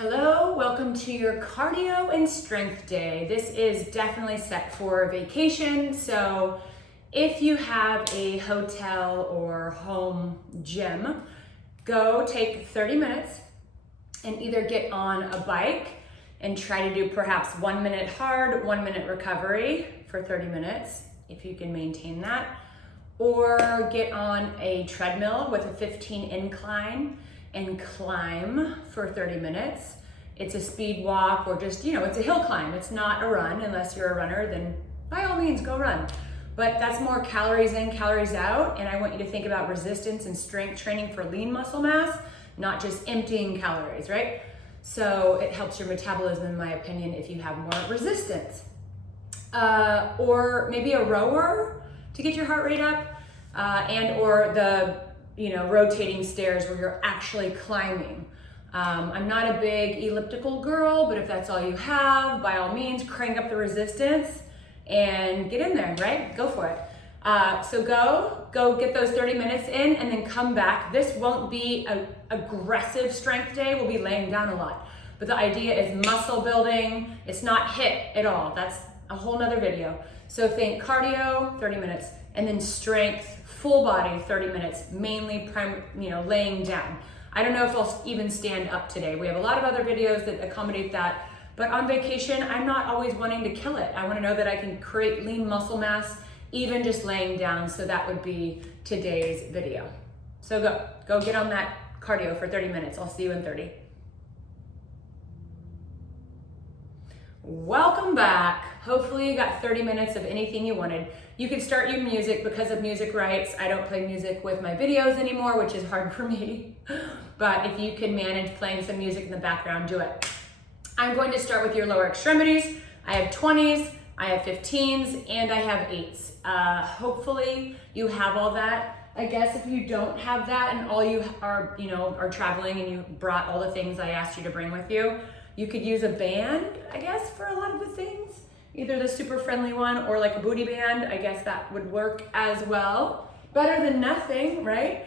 Hello, welcome to your cardio and strength day. This is definitely set for vacation, so if you have a hotel or home gym, go take 30 minutes and either get on a bike and try to do perhaps 1 minute hard, 1 minute recovery for 30 minutes, if you can maintain that, or get on a treadmill with a 15 incline and climb for 30 minutes. It's a speed walk or just, it's a hill climb. It's not a run. Unless you're a runner, then by all means go run. But that's more calories in, calories out. And I want you to think about resistance and strength training for lean muscle mass, not just emptying calories, right? So it helps your metabolism, in my opinion, if you have more resistance. Or maybe a rower to get your heart rate up, or the rotating stairs where you're actually climbing. I'm not a big elliptical girl, but if that's all you have, by all means, crank up the resistance and get in there, right? Go for it. So go get those 30 minutes in and then come back. This won't be an aggressive strength day. We'll be laying down a lot. But the idea is muscle building. It's not HIIT at all. That's a whole nother video. So think cardio, 30 minutes, and then strength, full body, 30 minutes, mainly laying down. I don't know if I'll even stand up today. We have a lot of other videos that accommodate that, but on vacation, I'm not always wanting to kill it. I want to know that I can create lean muscle mass, even just laying down, so that would be today's video. So go get on that cardio for 30 minutes. I'll see you in 30. Welcome back. Hopefully you got 30 minutes of anything you wanted. You can start your music because of music rights. I don't play music with my videos anymore, which is hard for me. But if you can manage playing some music in the background, do it. I'm going to start with your lower extremities. I have 20s, I have 15s, and I have 8s. Hopefully you have all that. I guess if you don't have that and all you are traveling and you brought all the things I asked you to bring with you, you could use a band, I guess, for a lot of the things. Either the super friendly one or like a booty band. I guess that would work as well. Better than nothing, right?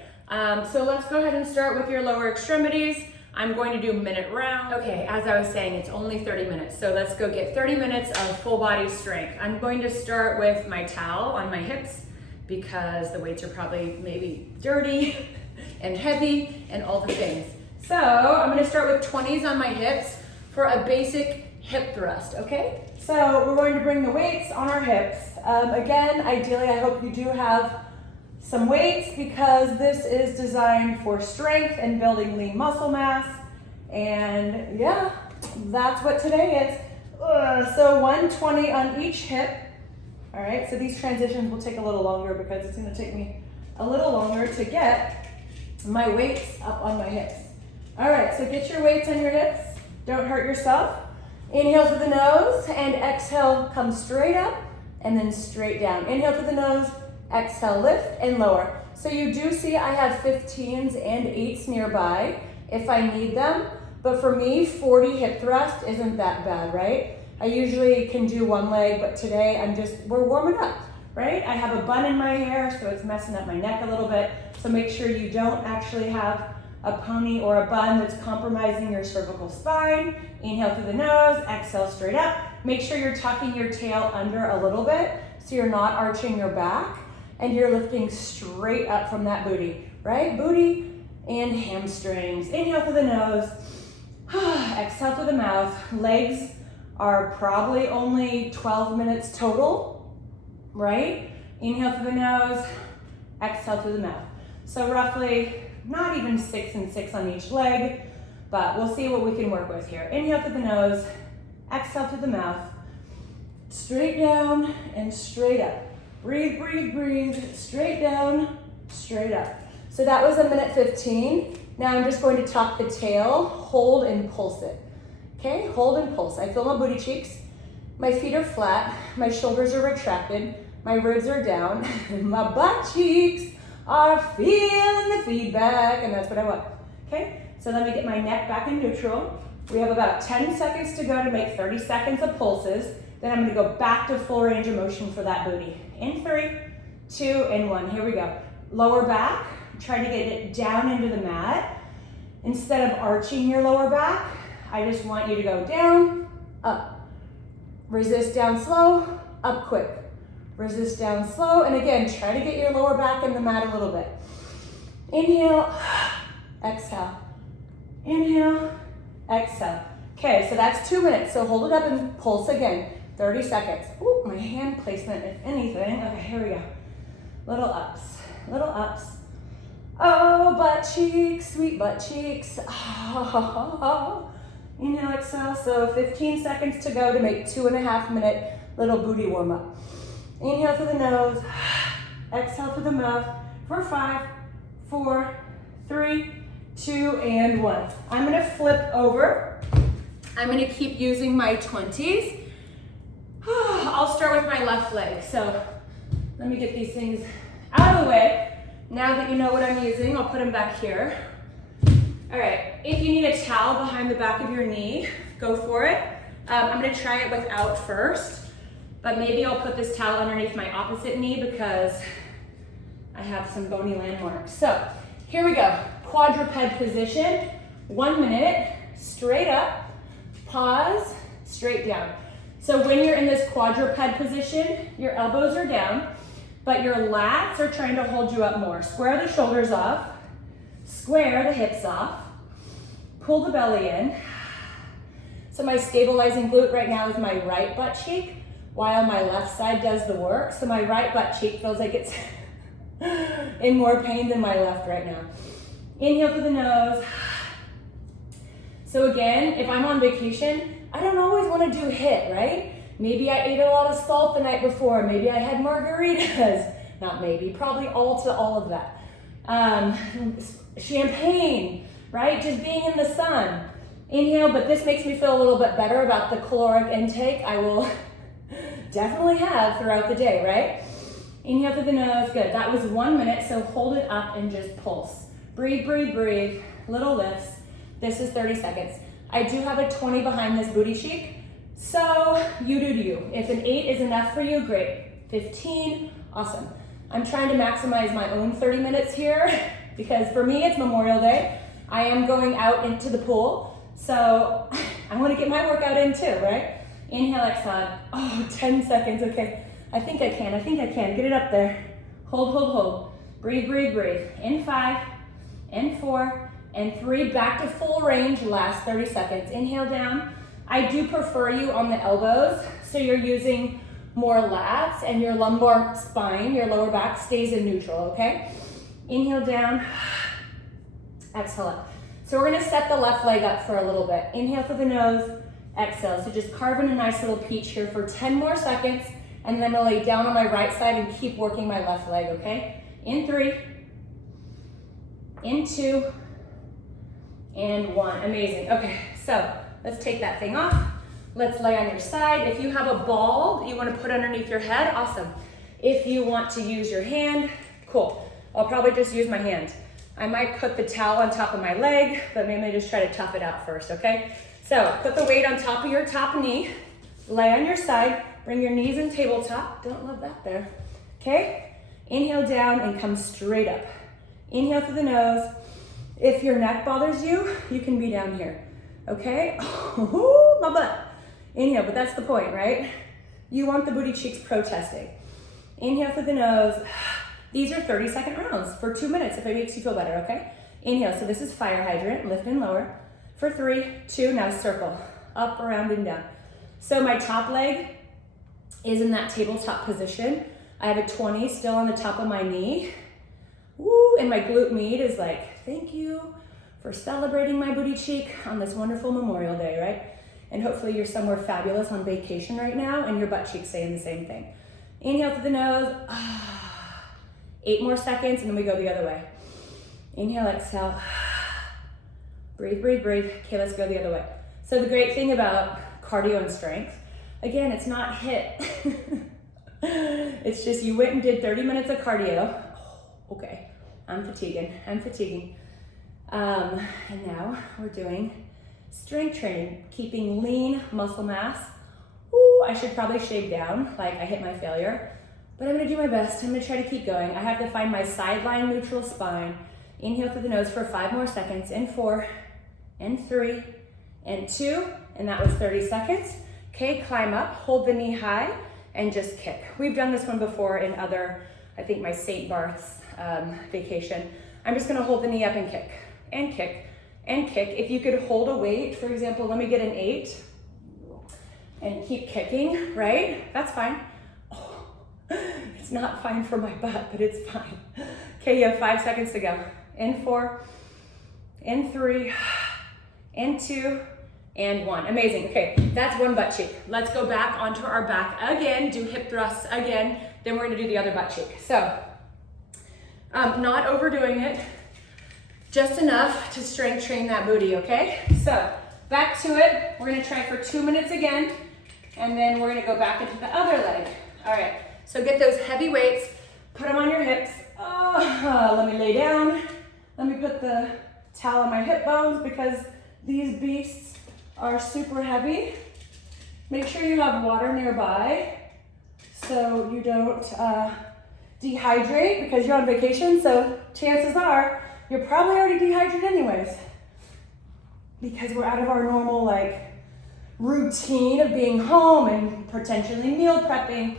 So let's go ahead and start with your lower extremities. I'm going to do minute round. Okay, as I was saying, it's only 30 minutes. So let's go get 30 minutes of full body strength. I'm going to start with my towel on my hips because the weights are probably maybe dirty and heavy and all the things. So I'm gonna start with 20s on my hips for a basic hip thrust, okay? So we're going to bring the weights on our hips. Again, ideally, I hope you do have some weights because this is designed for strength and building lean muscle mass. And yeah, that's what today is. So 120 on each hip. All right, so these transitions will take a little longer because it's gonna take me a little longer to get my weights up on my hips. All right, so get your weights on your hips. Don't hurt yourself. Inhale through the nose and exhale, come straight up and then straight down. Inhale through the nose, exhale, lift and lower. So you do see I have 15s and 8s nearby if I need them, but for me, 40 hip thrust isn't that bad, right? I usually can do one leg, but today we're warming up, right? I have a bun in my hair, so it's messing up my neck a little bit. So make sure you don't actually have a pony or a bun that's compromising your cervical spine. Inhale through the nose, exhale straight up. Make sure you're tucking your tail under a little bit so you're not arching your back and you're lifting straight up from that booty, right? Booty and hamstrings. Inhale through the nose, exhale through the mouth. Legs are probably only 12 minutes total, right? Inhale through the nose, exhale through the mouth. So roughly not even 6 and 6 on each leg, but we'll see what we can work with here. Inhale through the nose, exhale through the mouth, straight down and straight up. Breathe, breathe, breathe, straight down, straight up. So that was a minute 15. Now I'm just going to tuck the tail, hold and pulse it. Okay, hold and pulse. I feel my booty cheeks. My feet are flat, my shoulders are retracted, my ribs are down, my butt cheeks are feeling the feedback, and that's what I want. Okay, so let me get my neck back in neutral. We have about 10 seconds to go to make 30 seconds of pulses. Then I'm gonna go back to full range of motion for that booty. In 3, 2, and 1, here we go. Lower back, try to get it down into the mat. Instead of arching your lower back, I just want you to go down, up. Resist down slow, up quick. Resist down slow, and again, try to get your lower back in the mat a little bit. Inhale, exhale. Inhale, exhale. Okay, so that's 2 minutes, so hold it up and pulse again. 30 seconds. Ooh, my hand placement, if anything. Okay, here we go. Little ups, little ups. Oh, butt cheeks, sweet butt cheeks. Oh. Inhale, exhale. So 15 seconds to go to make 2.5 minute little booty warm up. Inhale through the nose, exhale through the mouth for 5, 4, 3, 2, and 1. I'm gonna flip over. I'm gonna keep using my 20s. I'll start with my left leg. So let me get these things out of the way. Now that you know what I'm using, I'll put them back here. All right, if you need a towel behind the back of your knee, go for it. I'm gonna try it without first, but maybe I'll put this towel underneath my opposite knee because I have some bony landmarks. So here we go, quadruped position, 1 minute, straight up, pause, straight down. So when you're in this quadruped position, your elbows are down, but your lats are trying to hold you up more. Square the shoulders off, square the hips off, pull the belly in. So my stabilizing glute right now is my right butt cheek, while my left side does the work. So my right butt cheek feels like it's in more pain than my left right now. Inhale through the nose. So again, if I'm on vacation, I don't always want to do HIIT, right? Maybe I ate a lot of salt the night before. Maybe I had margaritas. Not maybe, probably all of that. Champagne, right? Just being in the sun. Inhale, but this makes me feel a little bit better about the caloric intake I will definitely have throughout the day, right? Inhale through the nose, good. That was 1 minute, so hold it up and just pulse. Breathe, breathe, breathe, little lifts. This is 30 seconds. I do have a 20 behind this booty cheek, so you do you. If an 8 is enough for you, great. 15, awesome. I'm trying to maximize my own 30 minutes here because for me, it's Memorial Day. I am going out into the pool, so I want to get my workout in too, right? Inhale, exhale. Oh, 10 seconds, okay. I think I can. Get it up there. Hold, hold, hold. Breathe, breathe, breathe. In 5, in 4, and 3. Back to full range, last 30 seconds. Inhale down. I do prefer you on the elbows, so you're using more lats and your lumbar spine, your lower back stays in neutral, okay? Inhale down, exhale up. So we're gonna set the left leg up for a little bit. Inhale through the nose, exhale. So just carving a nice little peach here for 10 more seconds, and then I'm gonna lay down on my right side and keep working my left leg, okay? In 3, in 2, and 1. Amazing. Okay, so let's take that thing off. Let's lay on your side. If you have a ball that you want to put underneath your head, awesome. If you want to use your hand, cool. I'll probably just use my hand. I might put the towel on top of my leg, but maybe just try to tough it out first, okay? So put the weight on top of your top knee, lay on your side, bring your knees in tabletop. Don't love that there, okay? Inhale down and come straight up. Inhale through the nose. If your neck bothers you, you can be down here, okay? Oh, my butt. Inhale, but that's the point, right? You want the booty cheeks protesting. Inhale through the nose. These are 30-second rounds for 2 minutes if it makes you feel better, okay? Inhale, so this is fire hydrant, lift and lower. For 3, 2, now circle, up, around, and down. So my top leg is in that tabletop position. I have a 20 still on the top of my knee. Woo, and my glute med is like, thank you for celebrating my booty cheek on this wonderful Memorial Day, right? And hopefully you're somewhere fabulous on vacation right now and your butt cheek's saying the same thing. Inhale through the nose. 8 more seconds and then we go the other way. Inhale, exhale. Breathe, breathe, breathe. Okay, let's go the other way. So the great thing about cardio and strength, again, it's not HIIT. It's just you went and did 30 minutes of cardio. Oh, okay, I'm fatiguing. And now we're doing strength training, keeping lean muscle mass. Ooh, I should probably shave down, like I hit my failure, but I'm gonna do my best. I'm gonna try to keep going. I have to find my sideline neutral spine. Inhale through the nose for 5 more seconds, in 4, and 3, and 2, and that was 30 seconds. Okay, climb up, hold the knee high, and just kick. We've done this one before in other, I think my St. Barth's vacation. I'm just gonna hold the knee up and kick, and kick, and kick. If you could hold a weight, for example, let me get an 8, and keep kicking, right? That's fine. Oh, it's not fine for my butt, but it's fine. Okay, you have 5 seconds to go. In 4, in 3, in 2, and 1. Amazing. Okay, that's one butt cheek. Let's go back onto our back again, do hip thrusts again, then we're gonna do the other butt cheek. So, not overdoing it, just enough to strength train that booty, okay? So, back to it. We're gonna try for 2 minutes again, and then we're gonna go back into the other leg. All right, so get those heavy weights, put them on your hips. Oh, let me lay down. Let me put the towel on my hip bones because these beasts are super heavy. Make sure you have water nearby so you don't dehydrate because you're on vacation. So chances are you're probably already dehydrated anyways because we're out of our normal routine of being home and potentially meal prepping.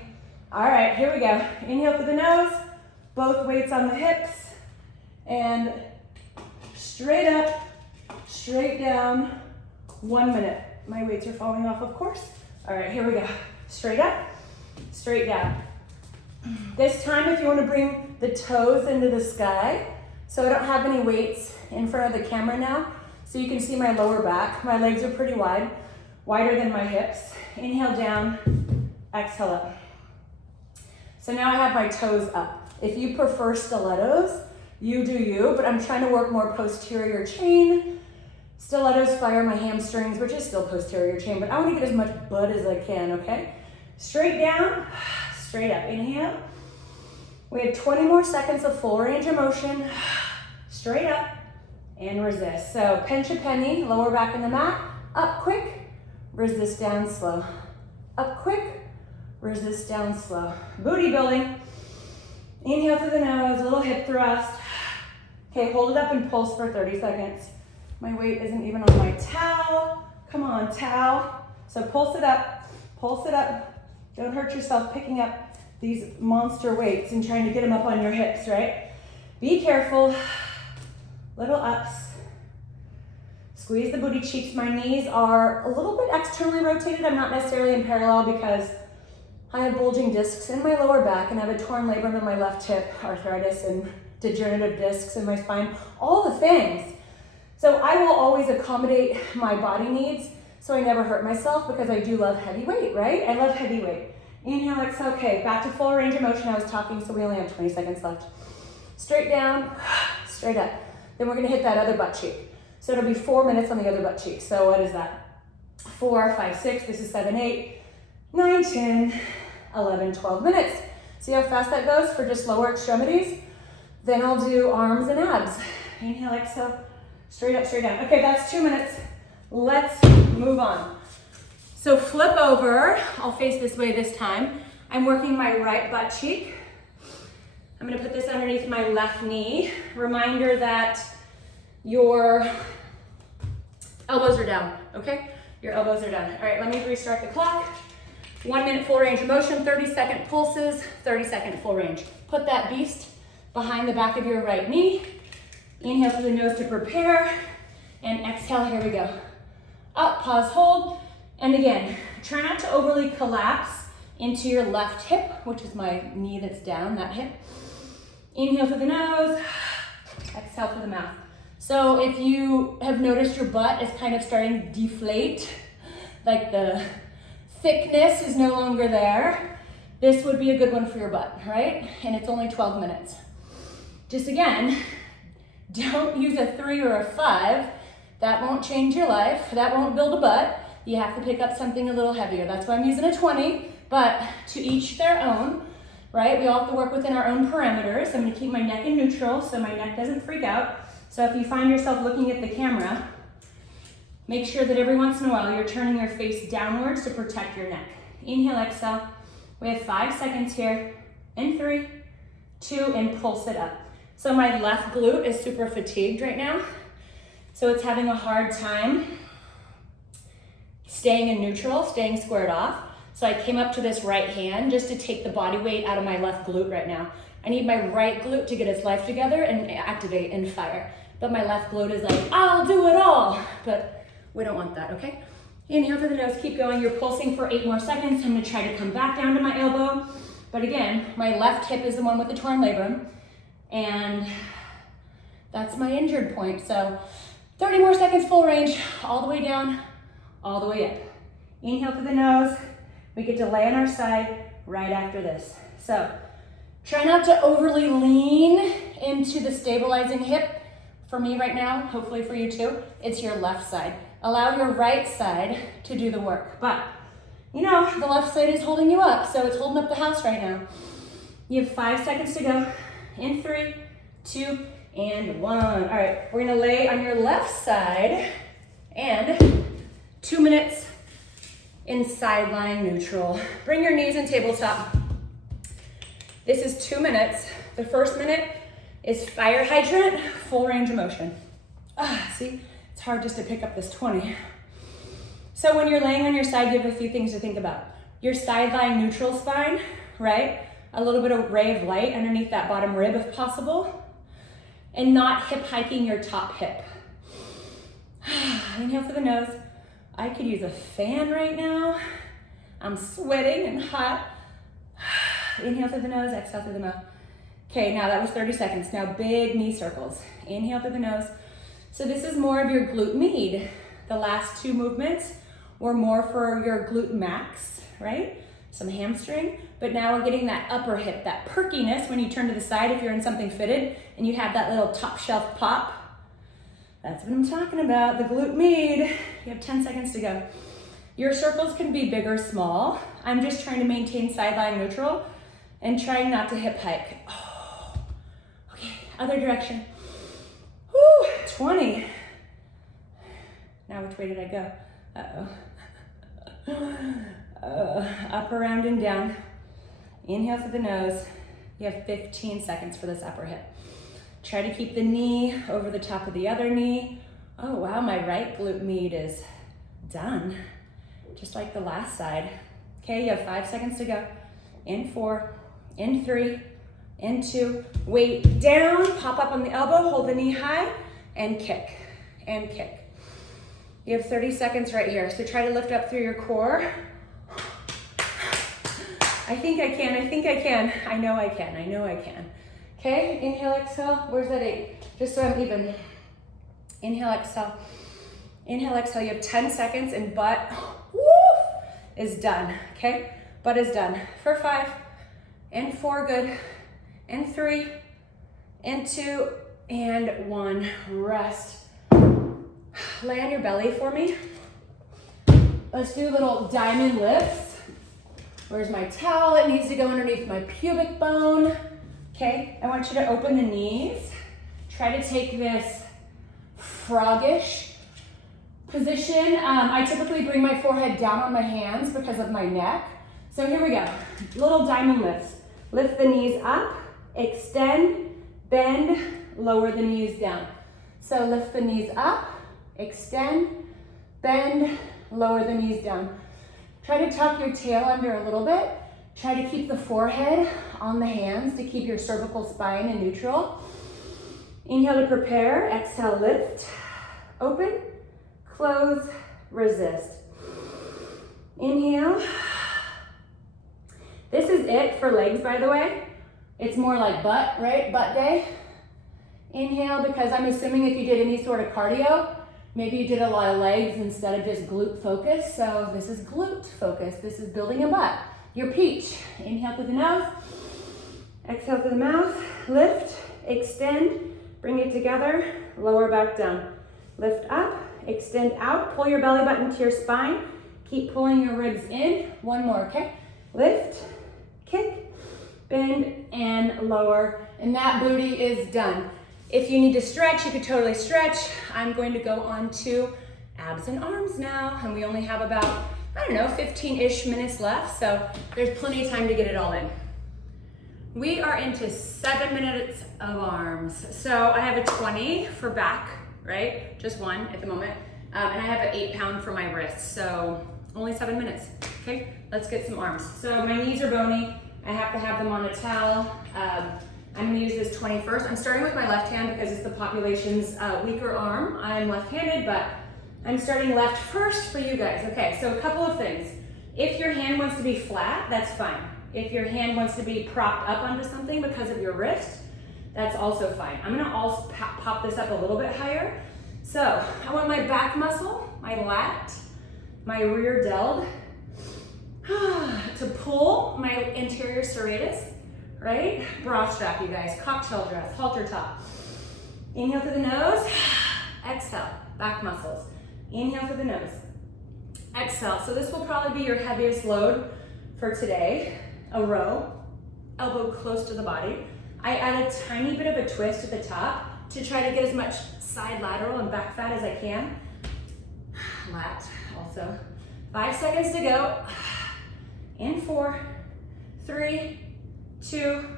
All right, here we go. Inhale through the nose, both weights on the hips, and straight up, straight down, 1 minute. My weights are falling off, of course. All right, here we go. Straight up, straight down. This time, if you want to bring the toes into the sky, so I don't have any weights in front of the camera now, so you can see my lower back. My legs are pretty wide, wider than my hips. Inhale down, exhale up. So now I have my toes up. If you prefer stilettos, you do you, but I'm trying to work more posterior chain. Stilettos fire my hamstrings, which is still posterior chain, but I want to get as much butt as I can, okay? Straight down, straight up. Inhale. We have 20 more seconds of full range of motion. Straight up and resist. So pinch a penny, lower back in the mat, up quick, resist down slow. Up quick, resist down slow. Booty building. Inhale through the nose, a little hip thrust. Okay, hold it up and pulse for 30 seconds. My weight isn't even on my towel. Come on, towel. So pulse it up, pulse it up. Don't hurt yourself picking up these monster weights and trying to get them up on your hips, right? Be careful. Little ups. Squeeze the booty cheeks. My knees are a little bit externally rotated. I'm not necessarily in parallel because I have bulging discs in my lower back and I have a torn labrum in my left hip, arthritis and degenerative discs in my spine, all the things. So I will always accommodate my body needs so I never hurt myself because I do love heavy weight, right? I love heavy weight. Inhale, exhale, okay, back to full range of motion. I was talking, so we only have 20 seconds left. Straight down, straight up. Then we're gonna hit that other butt cheek. So it'll be 4 minutes on the other butt cheek. So what is that? 4, 5, 6, this is 7, 8, 9, 10, 11, 12 minutes. See how fast that goes for just lower extremities? Then I'll do arms and abs. Inhale, exhale, straight up, straight down. Okay, that's 2 minutes. Let's move on. So flip over. I'll face this way this time. I'm working my right butt cheek. I'm gonna put this underneath my left knee. Reminder that your elbows are down, okay? Your elbows are down. All right, let me restart the clock. 1 minute full range of motion, 30-second pulses, 30-second full range. Put that beast behind the back of your right knee. Inhale through the nose to prepare, and exhale, here we go. Up, pause, hold, and again, try not to overly collapse into your left hip, which is my knee that's down, that hip. Inhale through the nose, exhale through the mouth. So if you have noticed your butt is kind of starting to deflate, like the thickness is no longer there, this would be a good one for your butt, right? And it's only 12 minutes. Just again, don't use a 3 or a 5. That won't change your life. That won't build a butt. You have to pick up something a little heavier. That's why I'm using a 20, but to each their own, right? We all have to work within our own parameters. I'm gonna keep my neck in neutral so my neck doesn't freak out. So if you find yourself looking at the camera, make sure that every once in a while you're turning your face downwards to protect your neck. Inhale, exhale. We have 5 seconds here. In 3, 2, and pulse it up. So my left glute is super fatigued right now. So it's having a hard time staying in neutral, staying squared off. So I came up to this right hand just to take the body weight out of my left glute right now. I need my right glute to get its life together and activate and fire. But my left glute is like, I'll do it all. But we don't want that, okay? Inhale through the nose, keep going. You're pulsing for 8 more seconds. I'm gonna try to come back down to my elbow. But again, my left hip is the one with the torn labrum. And that's my injured point. So 30 more seconds, full range, all the way down, all the way up. Inhale through the nose. We get to lay on our side right after this. So try not to overly lean into the stabilizing hip. For me right now, hopefully for you too, it's your left side. Allow your right side to do the work. But, you know, the left side is holding you up, so it's holding up the house right now. You have 5 seconds to go. In 3, 2, and 1. All right, we're gonna lay on your left side and 2 minutes in side lying neutral. Bring your knees in tabletop. This is 2 minutes. The first minute is fire hydrant, full range of motion. See, it's hard just to pick up this 20. So when you're laying on your side, you have a few things to think about. Your side lying neutral spine, right? A little bit of ray of light underneath that bottom rib if possible. And not hip hiking your top hip. Inhale through the nose. I could use a fan right now. I'm sweating and hot. Inhale through the nose, exhale through the mouth. Okay, now that was 30 seconds. Now big knee circles. Inhale through the nose. So this is more of your glute med. The last 2 movements were more for your glute max, right? Some hamstring. But now we're getting that upper hip, that perkiness when you turn to the side if you're in something fitted and you have that little top shelf pop. That's what I'm talking about, the glute med. You have 10 seconds to go. Your circles can be big or small. I'm just trying to maintain side lying neutral and trying not to hip hike. Oh, okay, other direction. Woo, 20. Now which way did I go? Up, around, and down. Inhale through the nose. You have 15 seconds for this upper hip. Try to keep the knee over the top of the other knee. Oh wow, my right glute med is done. Just like the last side. Okay, you have 5 seconds to go. In 4, in 3, in 2. Weight down, pop up on the elbow, hold the knee high, and kick, and kick. You have 30 seconds right here. So try to lift up through your core. I think I can, I think I can. I know I can, I know I can. Okay, inhale, exhale. Where's that 8? Just so I'm even. Inhale, exhale. Inhale, exhale. You have 10 seconds and butt is done, okay? Butt is done. For 5, and 4, good. And 3, and 2, and 1. Rest. Lay on your belly for me. Let's do little diamond lifts. Where's my towel? It needs to go underneath my pubic bone. Okay, I want you to open the knees. Try to take this froggish position. I typically bring my forehead down on my hands because of my neck. So here we go, little diamond lifts. Lift the knees up, extend, bend, lower the knees down. So lift the knees up, extend, bend, lower the knees down. Try to tuck your tail under a little bit. Try to keep the forehead on the hands to keep your cervical spine in neutral. Inhale to prepare, exhale, lift, open, close, resist. Inhale. This is it for legs, by the way. It's more like butt, right? Butt day. Inhale, because I'm assuming if you did any sort of cardio, maybe you did a lot of legs instead of just glute focus. So this is glute focus. This is building a butt. Your peach. Inhale through the nose. Exhale through the mouth. Lift, extend, bring it together, lower back down. Lift up, extend out, pull your belly button to your spine. Keep pulling your ribs in. One more, okay? Lift, kick, bend, and lower. And that booty is done. If you need to stretch, you could totally stretch. I'm going to go on to abs and arms now. And we only have about, 15-ish minutes left. So there's plenty of time to get it all in. We are into 7 minutes of arms. So I have a 20 for back, right? Just one at the moment. And I have an 8-pound for my wrist, so only 7 minutes. Okay, let's get some arms. So my knees are bony. I have to have them on a towel. I'm gonna use this 20 first. I'm starting with my left hand because it's the population's weaker arm. I'm left-handed, but I'm starting left first for you guys. Okay, so a couple of things. If your hand wants to be flat, that's fine. If your hand wants to be propped up onto something because of your wrist, that's also fine. I'm gonna also pop this up a little bit higher. So I want my back muscle, my lat, my rear delt to pull my anterior serratus, right? Bra strap, you guys, cocktail dress, halter top. Inhale through the nose, exhale, back muscles. Inhale through the nose, exhale. So this will probably be your heaviest load for today. A row, elbow close to the body. I add a tiny bit of a twist at the top to try to get as much side lateral and back fat as I can. Lat also. 5 seconds to go. In 4, 3, 2,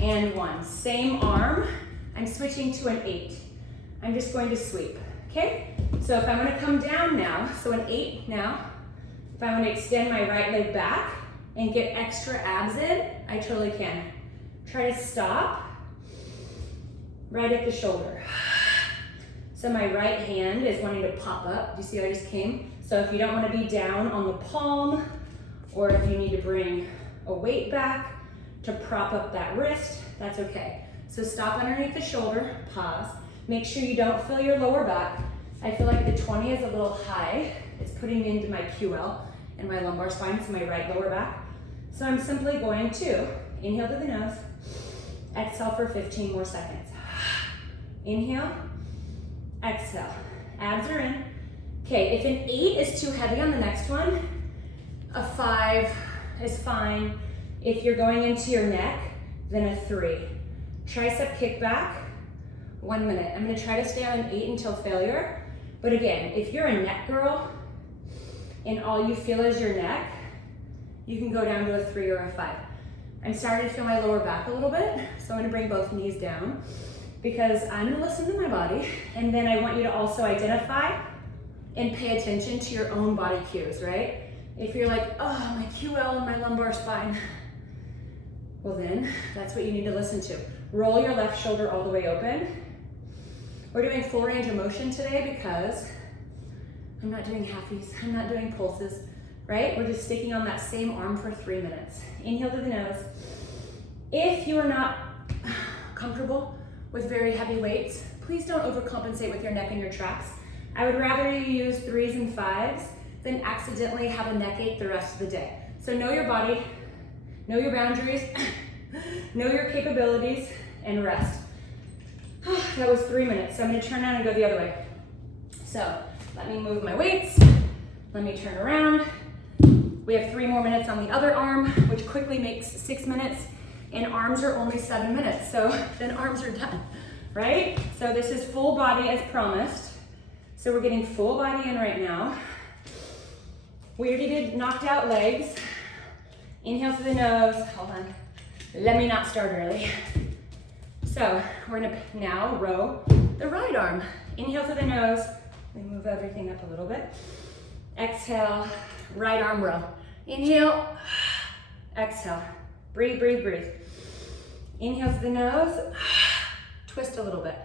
and 1. Same arm. I'm switching to an 8. I'm just going to sweep, okay? So if I'm gonna come down now, so an 8 now, if I wanna extend my right leg back and get extra abs in, I totally can. Try to stop right at the shoulder. So my right hand is wanting to pop up. Do you see how I just came? So if you don't want to be down on the palm, or if you need to bring a weight back to prop up that wrist, that's okay. So stop underneath the shoulder, pause. Make sure you don't feel your lower back. I feel like the 20 is a little high. It's putting me into my QL and my lumbar spine, so my right lower back. So I'm simply going to inhale through the nose, exhale for 15 more seconds. Inhale, exhale. Abs are in. Okay, if an 8 is too heavy on the next one, a 5 is fine. If you're going into your neck, then a 3. Tricep kickback, 1 minute. I'm gonna try to stay on an 8 until failure. But again, if you're a neck girl and all you feel is your neck, you can go down to a 3 or a 5. I'm starting to feel my lower back a little bit, so I'm gonna bring both knees down because I'm gonna listen to my body, and then I want you to also identify and pay attention to your own body cues, right? If you're like, oh, my QL and my lumbar spine, well then, that's what you need to listen to. Roll your left shoulder all the way open. We're doing full range of motion today because I'm not doing halfies, I'm not doing pulses, right? We're just sticking on that same arm for 3 minutes. Inhale through the nose. If you are not comfortable with very heavy weights, please don't overcompensate with your neck and your traps. I would rather you use 3s and 5s than accidentally have a neck ache the rest of the day. So know your body, know your boundaries, know your capabilities, and rest. That was 3 minutes, so I'm gonna turn around and go the other way. So let me move my weights, let me turn around. We have 3 more minutes on the other arm, which quickly makes 6 minutes, and arms are only 7 minutes, so then arms are done, right? So this is full body as promised. So we're getting full body in right now. We already did knocked out legs. Inhale through the nose, hold on. Let me not start early. So we're gonna now row the right arm. Inhale through the nose. Let me move everything up a little bit. Exhale, right arm row. Inhale, exhale. Breathe, breathe, breathe. Inhale through the nose, twist a little bit.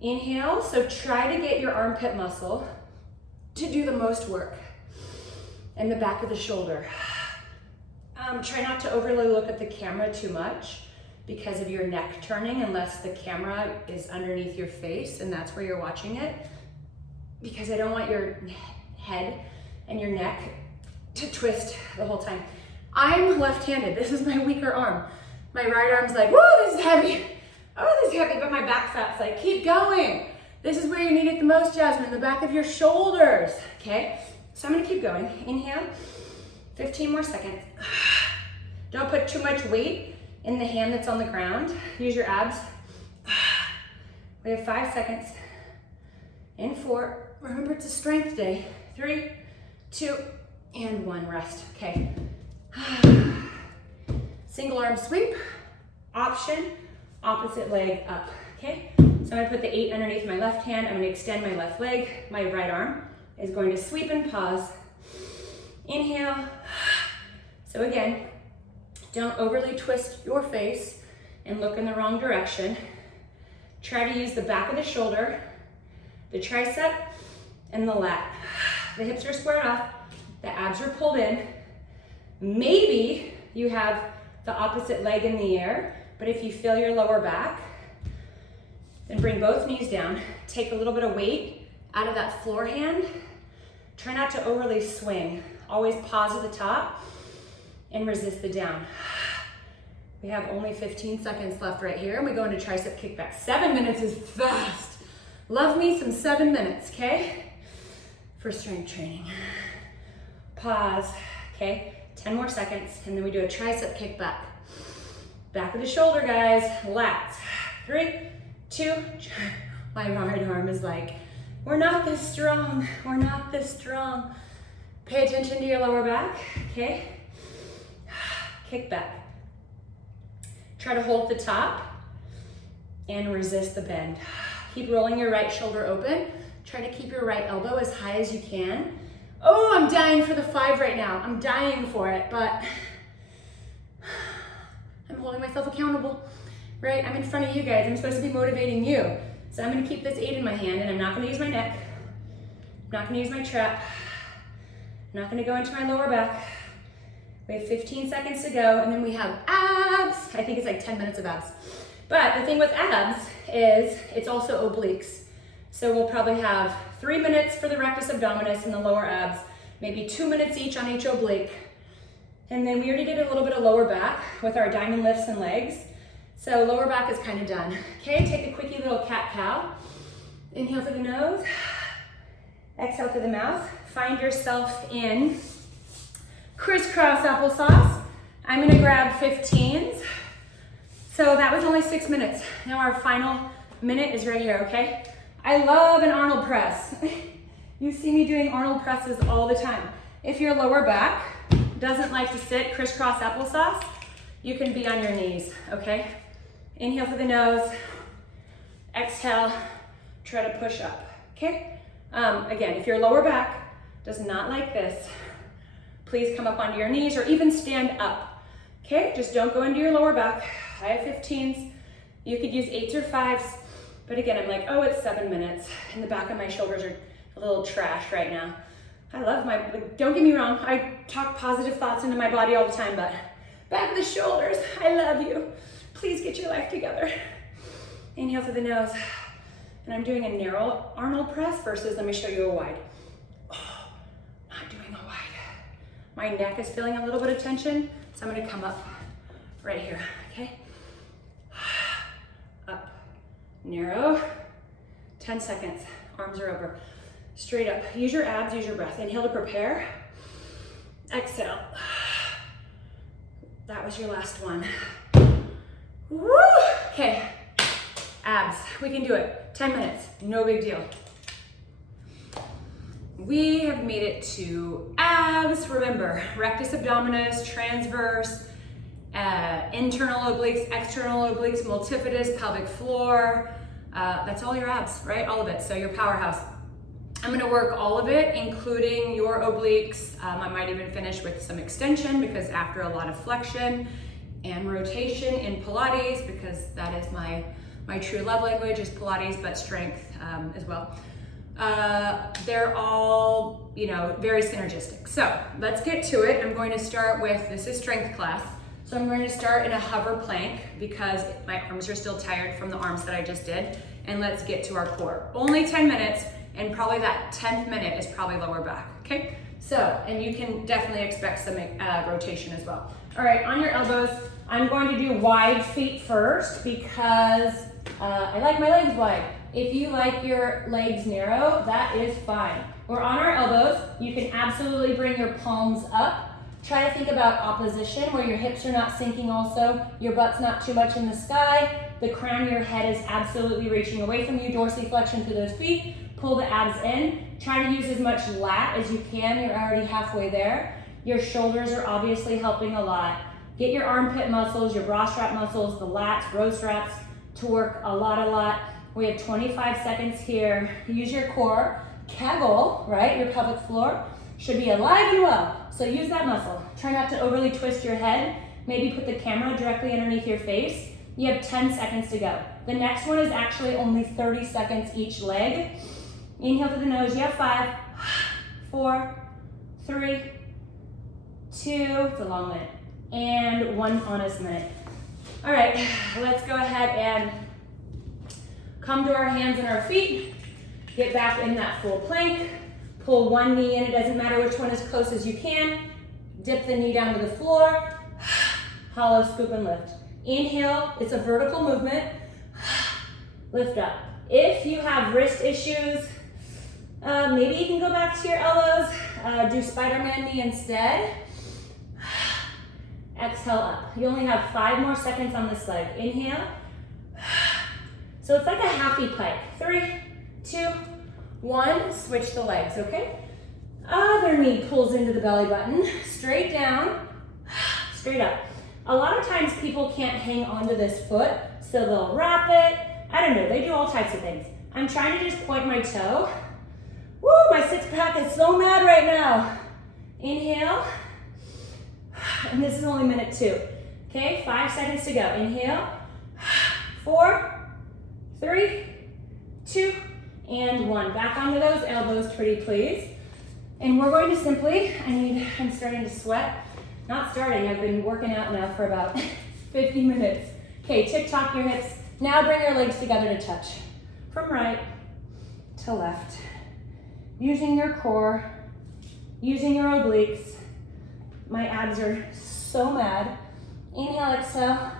Inhale, so try to get your armpit muscle to do the most work. And the back of the shoulder. Try not to overly look at the camera too much because of your neck turning, unless the camera is underneath your face and that's where you're watching it. Because I don't want your head and your neck to twist the whole time. I'm left-handed, this is my weaker arm. My right arm's like, whoa, this is heavy. Oh, this is heavy, but my back fat's like, keep going. This is where you need it the most, Jasmine, the back of your shoulders, okay? So I'm gonna keep going. Inhale, 15 more seconds. Don't put too much weight in the hand that's on the ground. Use your abs. We have 5 seconds. In 4, remember it's a strength day. 3, 2, and 1, rest, okay. Single arm sweep, option, opposite leg up, okay? So I'm gonna put the 8 underneath my left hand. I'm gonna extend my left leg, my right arm, is going to sweep and pause. Inhale. So again, don't overly twist your face and look in the wrong direction. Try to use the back of the shoulder, the tricep, and the lat. The hips are squared off, the abs are pulled in. Maybe you have the opposite leg in the air, but if you feel your lower back, then bring both knees down. Take a little bit of weight out of that floor hand. Try not to overly swing. Always pause at the top and resist the down. We have only 15 seconds left right here, and we go into tricep kickback. 7 minutes is fast. Love me some 7 minutes, okay? For strength training. Pause, okay? 10 more seconds, and then we do a tricep kickback. Back of the shoulder, guys. Lats. 3, 2, my right arm is like, we're not this strong. We're not this strong. Pay attention to your lower back, okay? Kick back. Try to hold the top and resist the bend. Keep rolling your right shoulder open. Try to keep your right elbow as high as you can. Oh, I'm dying for the 5 right now. I'm dying for it, but I'm holding myself accountable, right? I'm in front of you guys. I'm supposed to be motivating you. So I'm gonna keep this 8 in my hand, and I'm not gonna use my neck. I'm not gonna use my trap. I'm not gonna go into my lower back. We have 15 seconds to go, and then we have abs. I think it's like 10 minutes of abs. But the thing with abs is it's also obliques. So we'll probably have 3 minutes for the rectus abdominis and the lower abs, maybe 2 minutes each on each oblique. And then we already did a little bit of lower back with our diamond lifts and legs. So lower back is kind of done. Okay, take a quickie little cat-cow. Inhale through the nose, exhale through the mouth. Find yourself in crisscross applesauce. I'm gonna grab 15s. So that was only 6 minutes. Now our final minute is right here, okay? I love an Arnold press. You see me doing Arnold presses all the time. If your lower back doesn't like to sit crisscross applesauce, you can be on your knees, okay? Inhale through the nose, exhale, try to push up, okay? Again, if your lower back does not like this, please come up onto your knees or even stand up, okay? Just don't go into your lower back. I have 15s. You could use 8s or 5s, but again, I'm like, oh, it's 7 minutes, and the back of my shoulders are a little trash right now. I love don't get me wrong, I talk positive thoughts into my body all the time, but back of the shoulders, I love you. Please get your life together. Inhale through the nose, and I'm doing a narrow Arnold press versus, let me show you a wide. Oh, not doing a wide. My neck is feeling a little bit of tension, so I'm gonna come up right here, okay? Up, narrow, 10 seconds, arms are over. Straight up, use your abs, use your breath. Inhale to prepare, exhale. That was your last one. Woo! Okay, abs, we can do it. 10 minutes, no big deal. We have made it to abs. Remember, rectus abdominis, transverse, internal obliques, external obliques, multifidus, pelvic floor. That's all your abs, right? All of it, so your powerhouse. I'm gonna work all of it, including your obliques. I might even finish with some extension because after a lot of flexion and rotation in Pilates, because that is my true love language is Pilates, but strength as well. They're all, very synergistic. So let's get to it. I'm going to start with, this is strength class. So I'm going to start in a hover plank because my arms are still tired from the arms that I just did. And let's get to our core. Only 10 minutes. And probably that 10th minute is probably lower back, okay? So, and you can definitely expect some rotation as well. All right, on your elbows, I'm going to do wide feet first because I like my legs wide. If you like your legs narrow, that is fine. We're on our elbows. You can absolutely bring your palms up. Try to think about opposition where your hips are not sinking also, your butt's not too much in the sky, the crown of your head is absolutely reaching away from you, dorsiflexion through those feet. Pull the abs in. Try to use as much lat as you can. You're already halfway there. Your shoulders are obviously helping a lot. Get your armpit muscles, your bra strap muscles, the lats, bro straps to work a lot. We have 25 seconds here. Use your core. kegel, right? Your pelvic floor should be alive and well. So use that muscle. Try not to overly twist your head. Maybe put the camera directly underneath your face. You have 10 seconds to go. The next one is actually only 30 seconds each leg. Inhale through the nose. You have 5, 4, 3, 2, it's a long minute, and 1 honest minute. All right, let's go ahead and come to our hands and our feet. Get back in that full plank. Pull one knee in. It doesn't matter which one, as close as you can. Dip the knee down to the floor. Hollow scoop and lift. Inhale, it's a vertical movement. Lift up. If you have wrist issues, maybe you can go back to your elbows. Do Spider-Man knee instead. Exhale up. You only have 5 more seconds on this leg. Inhale. So it's like a happy pike. 3, 2, 1. Switch the legs, okay? Other knee pulls into the belly button. Straight down, straight up. A lot of times people can't hang onto this foot, so they'll wrap it. I don't know, they do all types of things. I'm trying to just point my toe. Woo, my six pack is so mad right now. Inhale. And this is only minute 2. Okay, 5 seconds to go. Inhale. 4, 3, 2, and 1. Back onto those elbows, pretty please. And we're going to simply, I'm starting to sweat. Not starting, I've been working out now for about 50 minutes. Okay, tick-tock your hips. Now bring your legs together to touch. From right to left. Using your core, using your obliques. My abs are so mad. Inhale, exhale.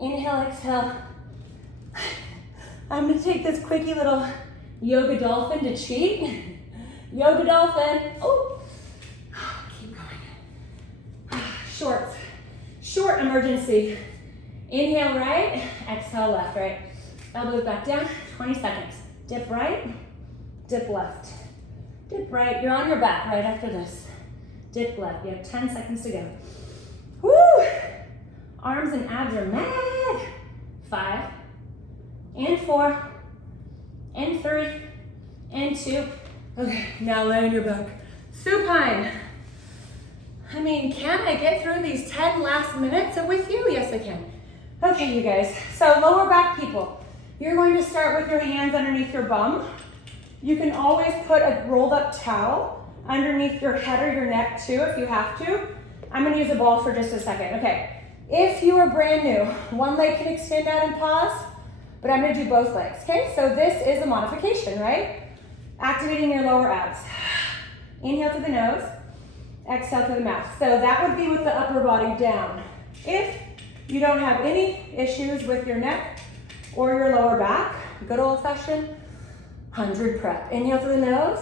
Inhale, exhale. I'm gonna take this quickie little yoga dolphin to cheat. Yoga dolphin. Oh, keep going. Shorts. Short emergency. Inhale right, exhale left, right. Elbows back down, 20 seconds. Dip right, dip left. Dip right, you're on your back right after this. Dip left, you have 10 seconds to go. Woo! Arms and abs are mad. 5, and 4, and 3, and 2. Okay, now lay on your back. Supine. I mean, can I get through these 10 last minutes with you? Yes, I can. Okay, you guys, so lower back people. You're going to start with your hands underneath your bum. You can always put a rolled up towel underneath your head or your neck too if you have to. I'm gonna use a ball for just a second. Okay, if you are brand new, one leg can extend out and pause, but I'm gonna do both legs, okay? So this is a modification, right? Activating your lower abs. Inhale through the nose, exhale through the mouth. So that would be with the upper body down. If you don't have any issues with your neck or your lower back, good old fashioned 100 prep. Inhale through the nose,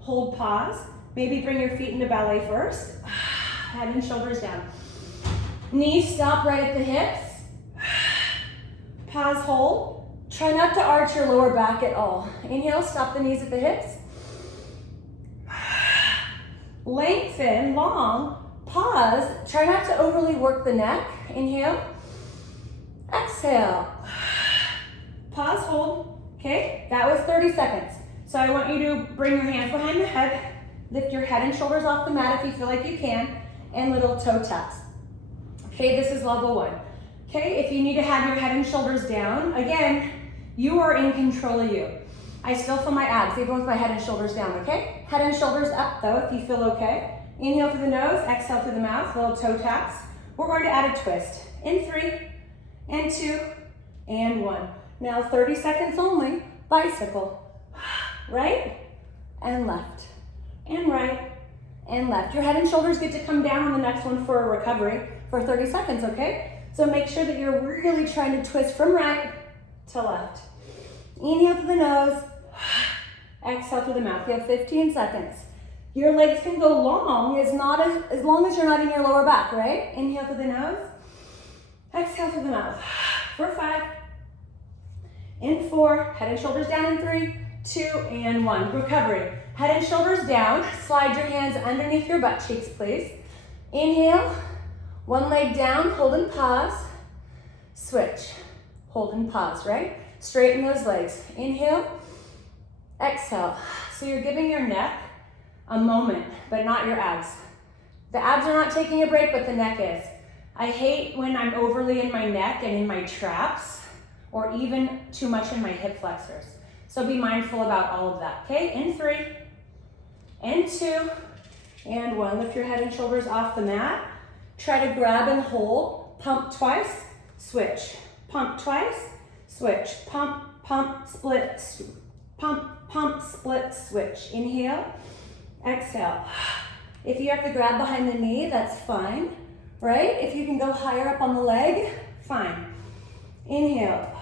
hold, pause. Maybe bring your feet into ballet first. Head and shoulders down. Knees stop right at the hips. Pause, hold. Try not to arch your lower back at all. Inhale, stop the knees at the hips. Lengthen, long, pause. Try not to overly work the neck. Inhale, exhale. Pause, hold. Okay, that was 30 seconds. So I want you to bring your hands behind the head, lift your head and shoulders off the mat if you feel like you can, and little toe taps. Okay, this is level 1. Okay, if you need to have your head and shoulders down, again, you are in control of you. I still feel my abs, even with my head and shoulders down, okay? Head and shoulders up though, if you feel okay. Inhale through the nose, exhale through the mouth, little toe taps. We're going to add a twist. In 3, and 2, and 1. Now 30 seconds only, bicycle. Right, and left, and right, and left. Your head and shoulders get to come down on the next one for a recovery for 30 seconds, okay? So make sure that you're really trying to twist from right to left. Inhale through the nose, exhale through the mouth. You have 15 seconds. Your legs can go long as long as you're not in your lower back, right? Inhale through the nose, exhale through the mouth. For 5, in 4, head and shoulders down in 3, 2, and 1. Recovery. Head and shoulders down. Slide your hands underneath your butt cheeks, please. Inhale. One leg down. Hold and pause. Switch. Hold and pause, right? Straighten those legs. Inhale. Exhale. So you're giving your neck a moment, but not your abs. The abs are not taking a break, but the neck is. I hate when I'm overly in my neck and in my traps, or even too much in my hip flexors. So be mindful about all of that, okay? In 3, and 2, and 1. Lift your head and shoulders off the mat. Try to grab and hold. Pump twice, switch. Pump twice, switch. Pump, pump, split, pump, pump, split, switch. Inhale, exhale. If you have to grab behind the knee, that's fine, right? If you can go higher up on the leg, fine. Inhale,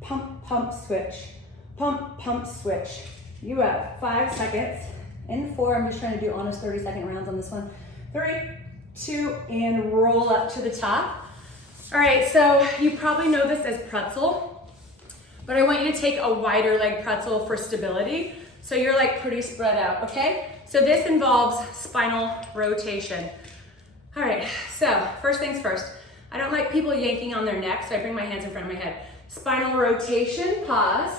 pump, pump, switch. Pump, pump, switch. You have 5 seconds. In 4, I'm just trying to do honest 30-second rounds on this one. 3, 2, and roll up to the top. All right, so you probably know this as pretzel, but I want you to take a wider leg pretzel for stability. So you're like pretty spread out, okay? So this involves spinal rotation. All right, so first things first. I don't like people yanking on their neck, so I bring my hands in front of my head. Spinal rotation, pause.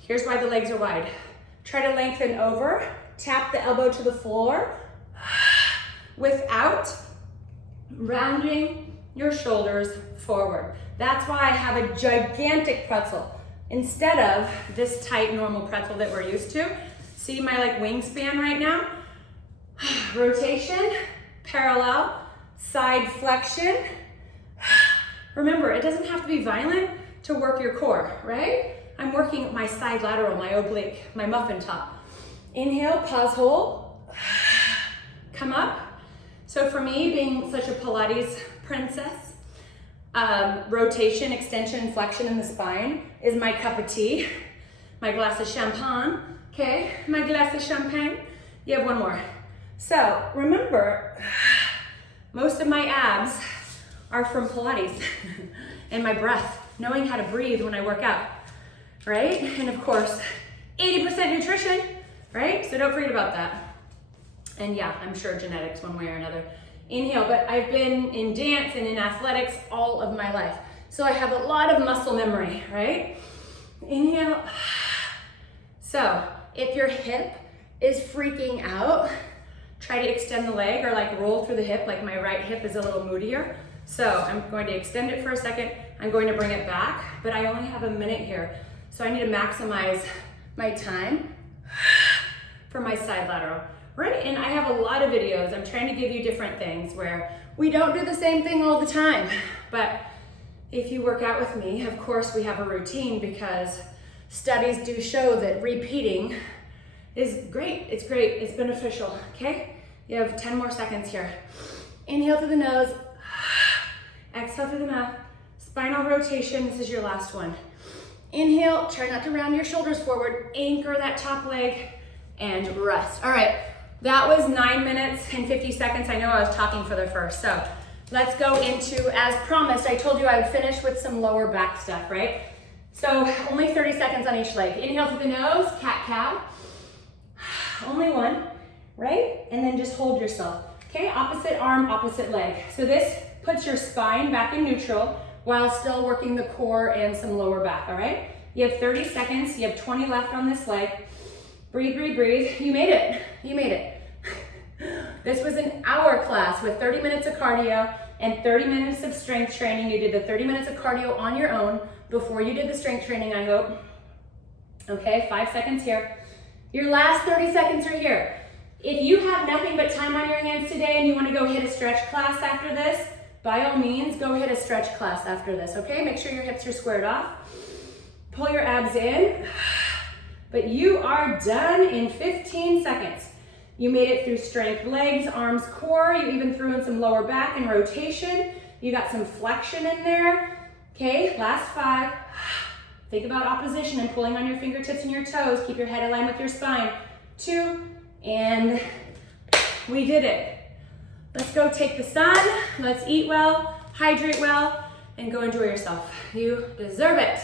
Here's why the legs are wide. Try to lengthen over, tap the elbow to the floor without rounding your shoulders forward. That's why I have a gigantic pretzel instead of this tight normal pretzel that we're used to. See my like wingspan right now? Rotation, parallel, side flexion. Remember, it doesn't have to be violent to work your core, right? I'm working my side lateral, my oblique, my muffin top. Inhale, pause, hold. Come up. So for me, being such a Pilates princess, rotation, extension, flexion in the spine is my cup of tea, my glass of champagne, okay? My glass of champagne. You have one more. So remember, most of my abs are from Pilates and my breath, knowing how to breathe when I work out, right? And of course, 80% nutrition, right? So don't forget about that. And yeah, I'm sure genetics one way or another. Inhale, but I've been in dance and in athletics all of my life. So I have a lot of muscle memory, right? Inhale. So if your hip is freaking out, try to extend the leg or like roll through the hip, like my right hip is a little moodier. So I'm going to extend it for a second. I'm going to bring it back, but I only have a minute here. So I need to maximize my time for my side lateral, right? And I have a lot of videos. I'm trying to give you different things where we don't do the same thing all the time. But if you work out with me, of course we have a routine because studies do show that repeating is great. It's great, it's beneficial, okay? You have 10 more seconds here. Inhale through the nose, exhale through the mouth. Spinal rotation, this is your last one. Inhale, try not to round your shoulders forward, anchor that top leg, and rest. All right, that was 9 minutes and 50 seconds. I know I was talking for the first, so let's go into, as promised, I told you I would finish with some lower back stuff, right? So only 30 seconds on each leg. Inhale through the nose, cat-cow. Only one, right? And then just hold yourself. Okay, opposite arm, opposite leg. So this puts your spine back in neutral while still working the core and some lower back, all right? You have 30 seconds, you have 20 left on this leg. Breathe, breathe, breathe. You made it, you made it. This was an hour class with 30 minutes of cardio and 30 minutes of strength training. You did the 30 minutes of cardio on your own before you did the strength training, I hope. Okay, 5 seconds here. Your last 30 seconds are here. If you have nothing but time on your hands today and you want to go hit a stretch class after this, by all means, go hit a stretch class after this, okay? Make sure your hips are squared off. Pull your abs in. But you are done in 15 seconds. You made it through strength, legs, arms, core. You even threw in some lower back and rotation. You got some flexion in there. Okay, last 5. Think about opposition and pulling on your fingertips and your toes. Keep your head aligned with your spine. 2, and we did it. Let's go take the sun. Let's eat well, hydrate well, and go enjoy yourself. You deserve it.